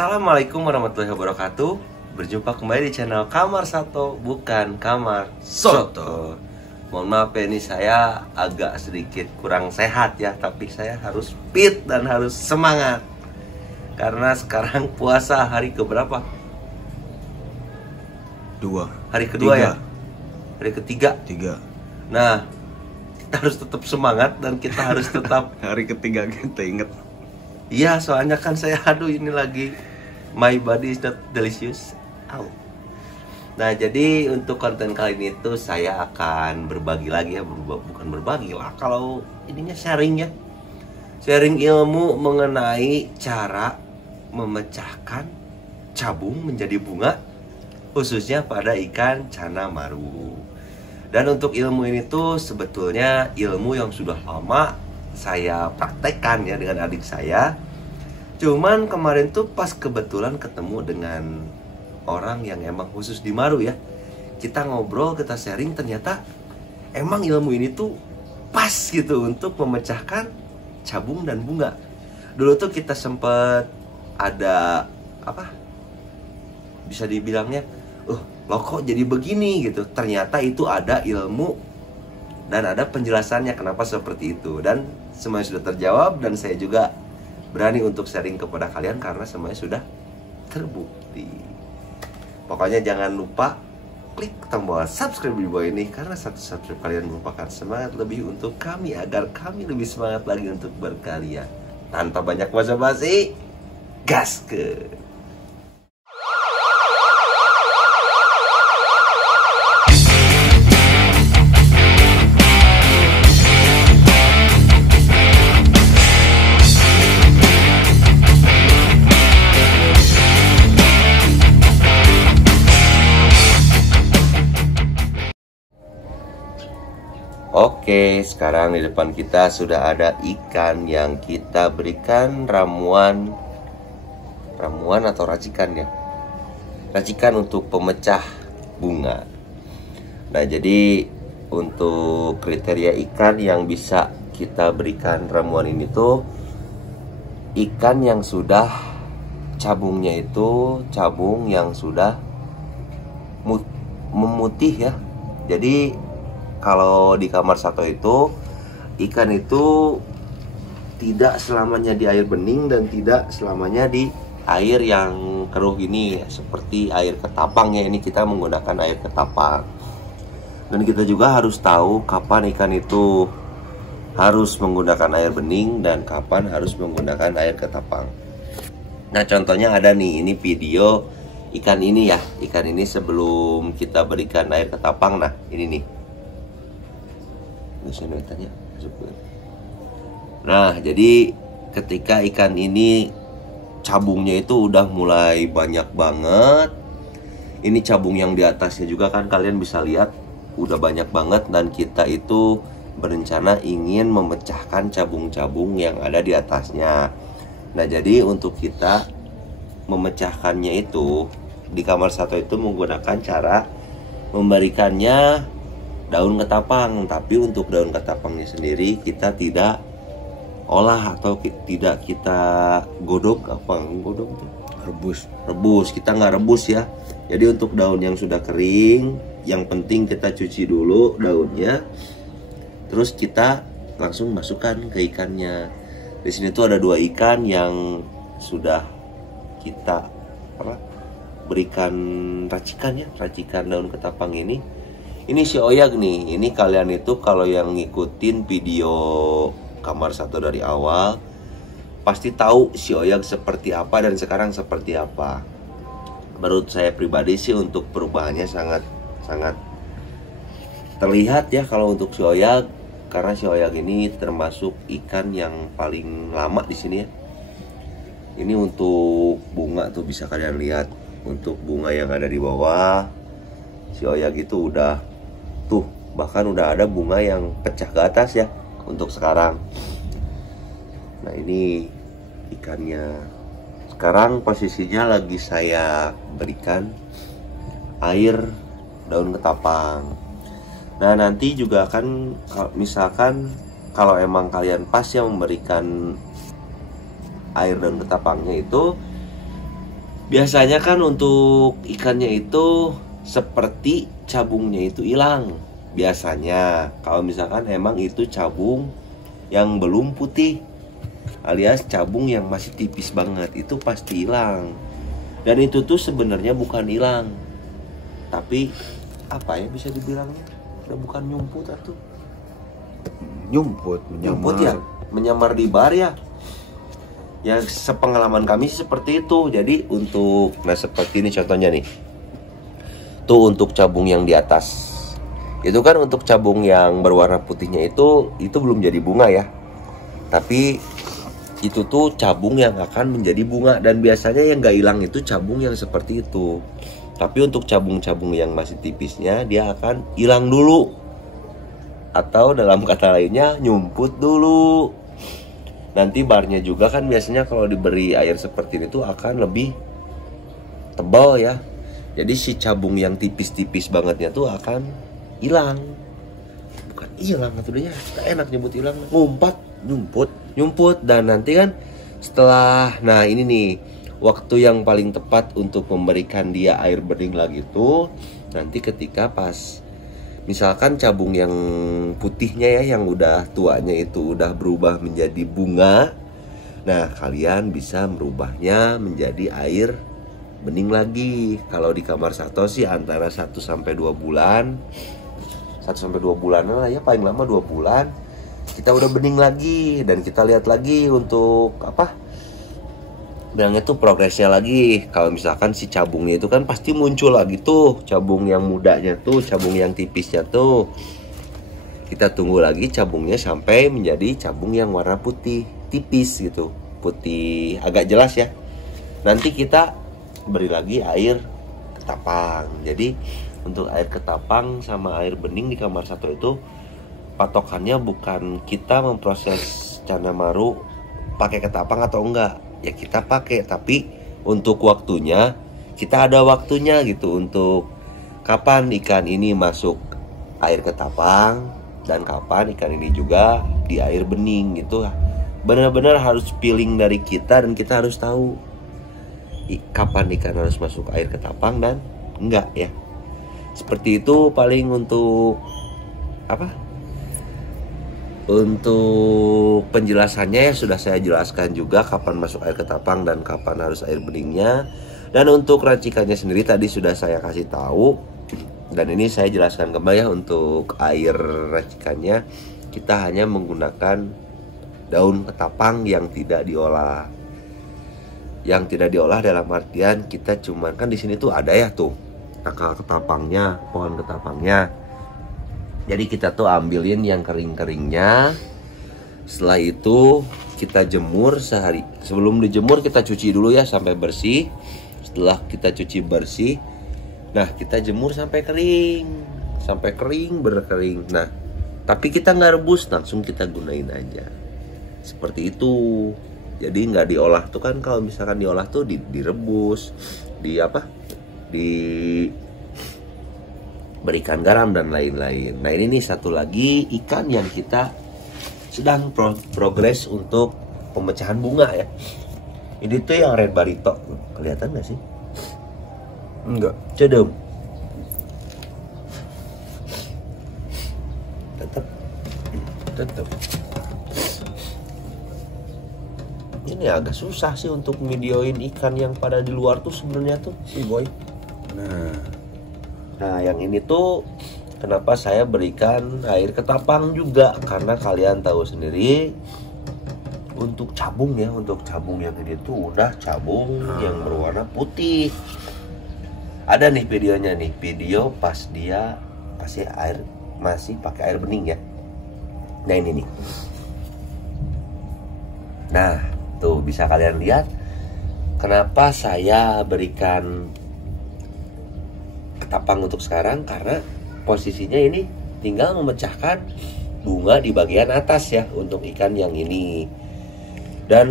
Assalamualaikum warahmatullahi wabarakatuh. Berjumpa kembali di channel Kamar Sato, bukan Kamar Soto. Mohon maaf ya, ini saya agak sedikit kurang sehat ya, tapi saya harus fit dan harus semangat. Karena sekarang puasa hari keberapa? Hari kedua ya? Hari ketiga. Nah, kita harus tetap semangat dan kita harus tetap hari ketiga kita inget. Iya, soalnya kan saya ini lagi my body is not delicious. Au. Nah, jadi untuk konten kali ini tuh saya akan berbagi lagi ya, bukan berbagi lah, kalau ininya sharing ya. Sharing ilmu mengenai cara memecahkan cabung menjadi bunga, khususnya pada ikan cana maru. Dan untuk ilmu ini tuh sebetulnya ilmu yang sudah lama saya praktekkan ya dengan adik saya. Cuman kemarin tuh pas kebetulan ketemu dengan orang yang emang khusus di maru ya. Kita ngobrol, kita sharing, ternyata emang ilmu ini tuh pas gitu untuk memecahkan cabung dan bunga. Dulu tuh kita sempet ada apa? Bisa dibilangnya, lo kok jadi begini gitu. Ternyata itu ada ilmu dan ada penjelasannya kenapa seperti itu. Dan semuanya sudah terjawab dan saya juga berani untuk sharing kepada kalian karena semuanya sudah terbukti. Pokoknya jangan lupa klik tombol subscribe di bawah ini, karena satu subscribe kalian merupakan semangat lebih untuk kami agar kami lebih semangat lagi untuk berkarya. Tanpa banyak basa-basi, gas ke. Oke, sekarang di depan kita sudah ada ikan yang kita berikan ramuan atau racikan ya. Racikan untuk pemecah bunga. Nah, jadi untuk kriteria ikan yang bisa kita berikan ramuan ini tuh ikan yang sudah cabungnya itu cabung yang sudah memutih ya. Jadi kalau di Kamar Sato itu ikan itu tidak selamanya di air bening dan tidak selamanya di air yang keruh ini, seperti air ketapang ya. Ini kita menggunakan air ketapang. Dan kita juga harus tahu kapan ikan itu harus menggunakan air bening dan kapan harus menggunakan air ketapang. Nah, contohnya ada nih, ini video ikan ini ya. Ikan ini sebelum kita berikan air ketapang. Nah, ini nih. Nah, jadi ketika ikan ini cabungnya itu udah mulai banyak banget. Ini cabung yang di atasnya juga kan kalian bisa lihat udah banyak banget, dan kita itu berencana ingin memecahkan cabung-cabung yang ada di atasnya. Nah, jadi untuk kita memecahkannya itu di Kamar Sato itu menggunakan cara memberikannya daun ketapang. Tapi untuk daun ketapangnya sendiri kita tidak olah atau tidak kita godok. Godok itu rebus. Kita nggak rebus ya. Jadi untuk daun yang sudah kering, yang penting kita cuci dulu daunnya, terus kita langsung masukkan ke ikannya. Di sini tuh ada 2 ikan yang sudah kita berikan racikan daun ketapang ini. Ini si Oyag nih. Ini kalian itu kalau yang ngikutin video Kamar Sato dari awal pasti tahu si Oyag seperti apa dan sekarang seperti apa. Menurut saya pribadi sih untuk perubahannya sangat terlihat ya kalau untuk si Oyag, karena si Oyag ini termasuk ikan yang paling lama di sini ya. Ini untuk bunga tuh bisa kalian lihat. Untuk bunga yang ada di bawah, si Oyag itu udah tuh, bahkan udah ada bunga yang pecah ke atas ya untuk sekarang. Nah, ini ikannya. Sekarang posisinya lagi saya berikan air daun ketapang. Nah, nanti juga kan misalkan kalau emang kalian pas yang memberikan air daun ketapangnya itu Biasanya kan untuk ikannya itu seperti cabungnya itu hilang. Biasanya kalau misalkan emang itu cabung yang belum putih, alias cabung yang masih tipis banget, itu pasti hilang. Dan itu tuh sebenarnya bukan hilang, tapi apa ya bisa dibilangnya, udah bukan nyumput atau nyumput ya, menyamar di bar ya. Ya sepengalaman kami seperti itu. Jadi untuk, nah seperti ini contohnya nih, tuh untuk cabung yang di atas itu kan, untuk cabung yang berwarna putihnya itu belum jadi bunga ya, tapi itu tuh cabung yang akan menjadi bunga. Dan biasanya yang gak hilang itu cabung yang seperti itu. Tapi untuk cabung-cabung yang masih tipisnya, dia akan hilang dulu, atau dalam kata lainnya nyumput dulu. Nanti barnya juga kan biasanya kalau diberi air seperti ini tuh akan lebih tebal ya. Jadi si cabung yang tipis-tipis bangetnya tuh akan hilang. Bukan hilang atuhnya, enak nyebut hilang, nyumput. Dan nanti kan setelah, nah ini nih waktu yang paling tepat untuk memberikan dia air bening lagi tuh nanti ketika pas misalkan cabung yang putihnya ya, yang udah tuanya itu udah berubah menjadi bunga. Nah kalian bisa merubahnya menjadi air bening lagi. Kalau di kamar Sato sih antara 1-2 bulan, 1-2 bulanan lah ya, paling lama 2 bulan kita udah bening lagi. Dan kita lihat lagi untuk apa bilangnya tuh progresnya lagi. Kalau misalkan si cabungnya itu kan pasti muncul lagi tuh cabung yang mudanya tuh, cabung yang tipisnya tuh. Kita tunggu lagi cabungnya sampai menjadi cabung yang warna putih tipis gitu, putih agak jelas ya. Nanti kita beri lagi air ketapang. Jadi untuk air ketapang sama air bening di kamar Sato itu patokannya bukan kita memproses cana maru pakai ketapang atau enggak ya, kita pakai, tapi untuk waktunya kita ada waktunya gitu, untuk kapan ikan ini masuk air ketapang dan kapan ikan ini juga di air bening gitu. Benar-benar harus feeling dari kita, dan kita harus tahu kapan ikan harus masuk air ketapang dan enggak ya. Seperti itu paling untuk apa? Untuk penjelasannya ya sudah saya jelaskan juga kapan masuk air ketapang dan kapan harus air beningnya. Dan untuk racikannya sendiri tadi sudah saya kasih tahu. Dan ini saya jelaskan kembali ya, untuk air racikannya kita hanya menggunakan daun ketapang yang tidak diolah. Yang tidak diolah dalam artian kita cuman kan di sini tuh ada ya tuh akar ketapangnya, pohon ketapangnya. Jadi kita tuh ambilin yang kering-keringnya. Setelah itu kita jemur sehari. Sebelum dijemur kita cuci dulu ya sampai bersih. Setelah kita cuci bersih, nah kita jemur sampai kering. Sampai kering, berkering. Nah tapi kita nggak rebus, langsung kita gunain aja. Seperti itu. Jadi nggak diolah tuh kan, kalau misalkan diolah tuh direbus, berikan garam dan lain-lain. Nah ini nih satu lagi ikan yang kita sedang progres untuk pemecahan bunga ya. Ini tuh yang red barito, kelihatan gak sih? Enggak, cedem. Tetap. Ini agak susah sih untuk videoin ikan yang pada di luar tuh sebenarnya tuh si boy. Nah yang ini tuh kenapa saya berikan air ketapang juga, karena kalian tahu sendiri untuk cabung ya, untuk cabung yang ini tuh udah cabung yang berwarna putih. Ada nih videonya nih, video pas dia masih pakai air bening ya. Nah ini nih. Nah tuh bisa kalian lihat kenapa saya berikan ketapang untuk sekarang, karena posisinya ini tinggal memecahkan bunga di bagian atas ya untuk ikan yang ini. Dan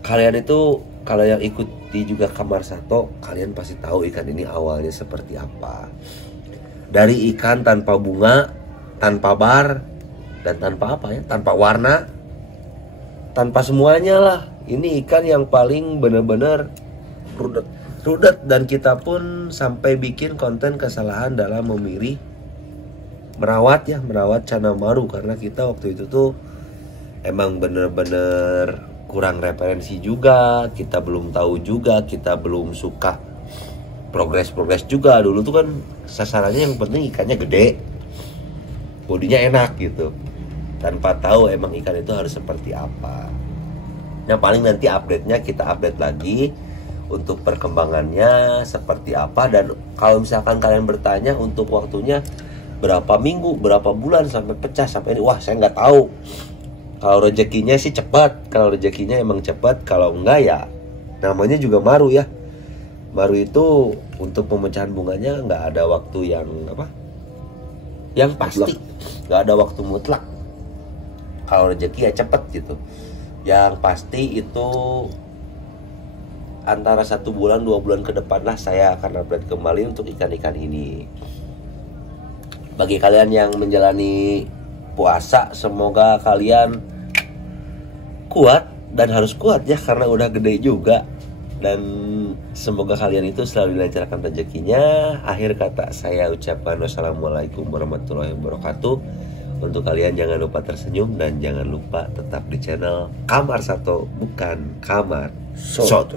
kalian itu kalau yang ikuti juga kamar Sato, kalian pasti tahu ikan ini awalnya seperti apa. Dari ikan tanpa bunga, tanpa bar, dan tanpa apa ya, tanpa warna, tanpa semuanya lah. Ini ikan yang paling benar-benar rudet, dan kita pun sampai bikin konten kesalahan dalam memilih merawat Cana Maru, karena kita waktu itu tuh emang bener-bener kurang referensi juga, kita belum tahu juga, kita belum suka progres juga. Dulu tuh kan sasarannya yang penting ikannya gede, bodinya enak gitu, tanpa tahu emang ikan itu harus seperti apa. Nah paling nanti update-nya kita update lagi untuk perkembangannya seperti apa. Dan kalau misalkan kalian bertanya untuk waktunya berapa minggu, berapa bulan sampai pecah sampai ini, wah saya nggak tahu. Kalau rezekinya sih cepat, kalau rezekinya emang cepat, kalau enggak ya namanya juga Maru ya. Maru itu untuk pemecahan bunganya nggak ada waktu yang apa? Yang pasti, nggak ada waktu mutlak. Kalau rezeki ya cepet gitu. Yang pasti itu antara 1 bulan 2 bulan ke depan lah saya akan update kembali untuk ikan-ikan ini. Bagi kalian yang menjalani puasa, semoga kalian kuat, dan harus kuat ya karena udah gede juga. Dan semoga kalian itu selalu dilancarkan rezekinya. Akhir kata saya ucapkan wassalamualaikum warahmatullahi wabarakatuh. Untuk kalian jangan lupa tersenyum dan jangan lupa tetap di channel Kamar Sato, bukan Kamar Soto.